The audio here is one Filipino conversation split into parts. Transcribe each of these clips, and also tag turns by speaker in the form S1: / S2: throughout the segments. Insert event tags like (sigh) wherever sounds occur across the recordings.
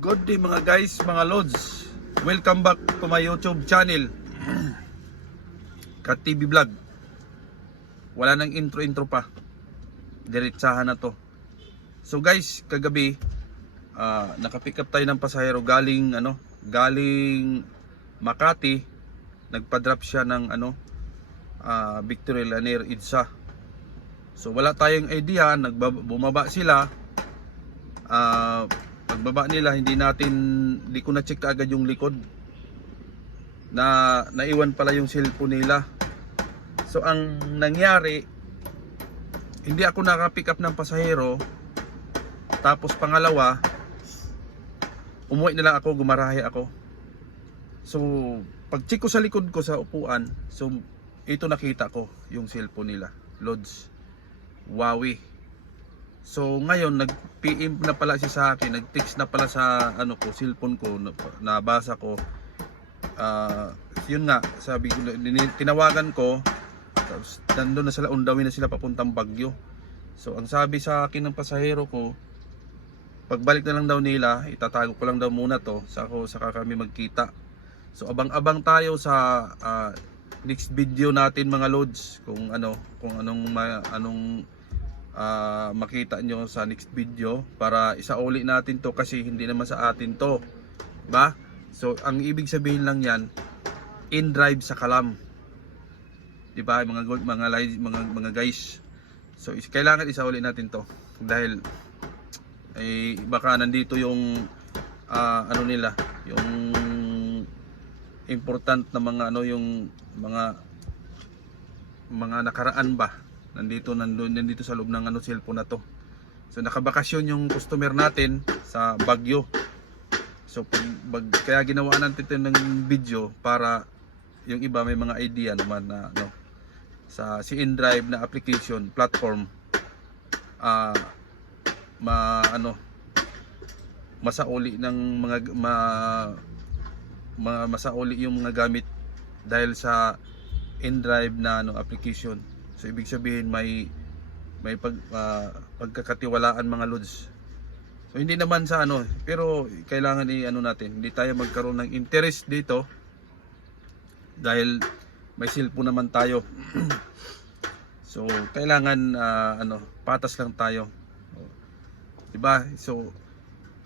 S1: Good day mga guys, mga lods. Welcome back to my YouTube channel. Kat TV Vlog. Wala nang intro-intro pa. Diretsahan na to. So guys, kagabi ah, nakapick up tayo ng pasahero galing ano, galing Makati. Nagpa-drop siya ng ano, ah, Victory Lanier Idsa. So wala tayong idea, nagbaba, bumaba sila. Ah, pagbaba nila hindi natin hindi ko na check agad yung likod. Na naiwan pala yung cellphone nila. So ang nangyari hindi ako naka-pick up ng pasahero. Tapos pangalawa umuwi na lang ako gumarahe ako. So pag check ko sa likod ko sa upuan so ito nakita ko yung cellphone nila. Lods. Huawei So ngayon nag-PM na pala siya sa akin, nag-text na pala sa ano ko, cellphone ko, na- nabasa ko. Ah, yun nga, sabi ko, tinawagan ko, tapos nandun na sila, undawin na sila papuntang Bagyo. So ang sabi sa akin ng pasahero ko, pagbalik na lang daw nila, itatago ko lang daw muna to, sa ako saka kami magkita. So abang-abang tayo sa ah, next video natin mga loads kung ano, kung anong ma- anong ah, makita nyo sa next video para isauli natin to kasi hindi naman sa atin to ba? So ang ibig sabihin lang yan in drive sa kalam. Di ba? Mga mga mga mga guys. So is, kailangan isauli natin to dahil ay baka nandito yung ah, ano nila yung important na mga ano yung mga mga nakaraan ba nandito nandun nandito sa loob ng ano cellphone na to. So nakabakasyon yung customer natin sa Bagyo so pag, kaya ginawa natin ito ng video para yung iba may mga idea naman na ano sa si InDrive na application platform ah ma ano masauli ng mga ma, ma masauli yung mga gamit dahil sa InDrive na ano application So ibig sabihin may may pag ah, pagkakatiwalaan mga lods. So hindi naman sa ano, pero kailangan i ano natin, hindi tayo magkaroon ng interest dito dahil may cellphone naman tayo. (clears throat) so kailangan ah, ano, patas lang tayo. 'Di ba? So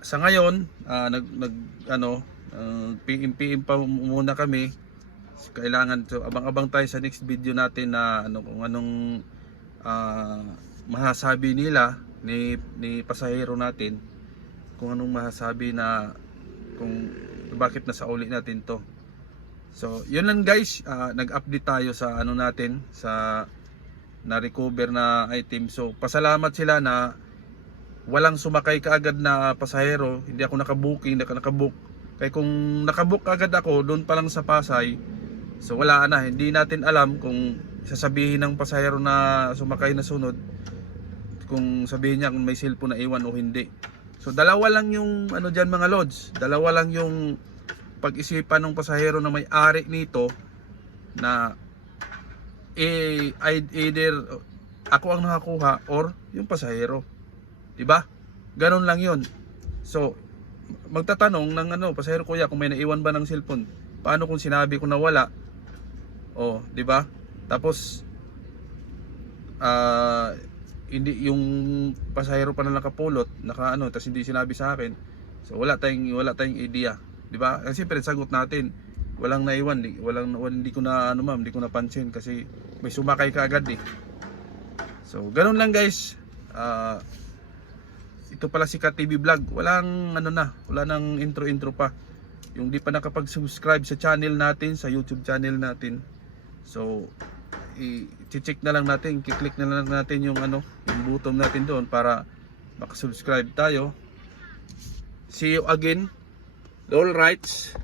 S1: sa ngayon, ah, nag nag ano, uh, PM pa muna kami kailangan so abang-abang tayo sa next video natin na ano kung anong ah, masasabi nila ni ni pasahero natin. Kung anong masasabi na kung bakit nasa uli natin to. So yun lang guys. Ah, nag-update tayo sa ano natin sa na recover na item. So pasalamat sila na walang sumakay kaagad na pasahero. Hindi ako nakabuking naka nakabook. Kaya kung nakabook agad ako doon pa lang sa Pasay So wala na, hindi natin alam kung sasabihin ng pasahero na sumakay na sunod kung sabihin niya kung may cellphone na iwan o hindi. So dalawa lang yung ano diyan mga lods, dalawa lang yung pag-isipan ng pasahero na may ari nito na eh, ei- either ako ang nakakuha or yung pasahero. 'Di ba? Ganon lang 'yon. So magtatanong ng ano, pasahero kuya kung may naiwan ba ng cellphone. Paano kung sinabi ko na wala? Oh, 'di ba? Tapos ah hindi yung pasahero pa na nakapulot, naka ano, tapos hindi sinabi sa akin. So wala tayong wala tayong idea, 'di ba? Kasi siyempre sagot natin, walang naiwan, di, walang hindi ko na ano ma'am, hindi ko napansin kasi may sumakay ka agad eh. So, ganun lang guys. Ah ito pala si TV Vlog. Walang ano na, wala nang intro-intro pa. Yung di pa nakapag-subscribe sa channel natin, sa YouTube channel natin. So, i-check na lang natin, i-click na lang natin yung ano, yung button natin doon para makasubscribe tayo. See you again. All rights.